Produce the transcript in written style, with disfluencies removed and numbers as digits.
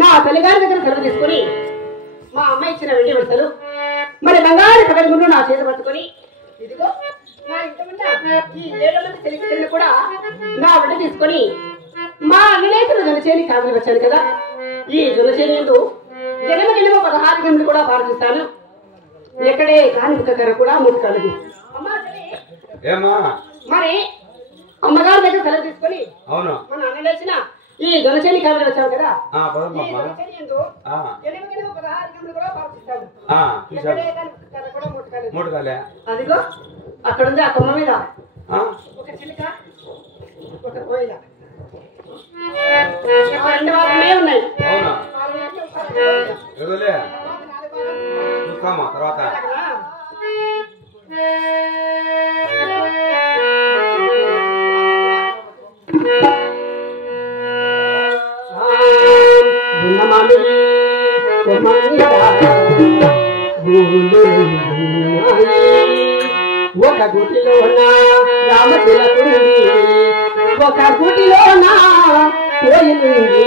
నా తల్లిగారి దగ్గర సెలవు తీసుకుని మా అమ్మ ఇచ్చిన వెండి వరుసలు మరి బంగారు పగటి ముందు నా చేతి పట్టుకొని ఇదిగో నా ఇంటి ముందు ఈ 7 మంది తెలివితేళ్ళు కూడా నా వెంట తీసుకొని మా అన్నలేతులు జనచేని కాదని వచ్చాను కదా. ఈ జనచేని ఎందు జనమ 16 గంటలు కూడా పాటిస్తాను. ఎక్కడే కాని కర్ర కూడా మూడు కలదు. మరి అమ్మగారి దగ్గర సెలవు తీసుకొని అవును మన అన్నలేసిన ఈ దొనచేని కాదని వచ్చావు కదా. అదిగో అక్కడ ఉంది ఆ కొమ్మ మీద ఒక చిలుక ఒక కోయిల 2 వారమే ఉన్నాయి. తర్వాత ఒక గుటిలోన రామచిలకుంది, ఒక గుటిలోన కోయిలుంది.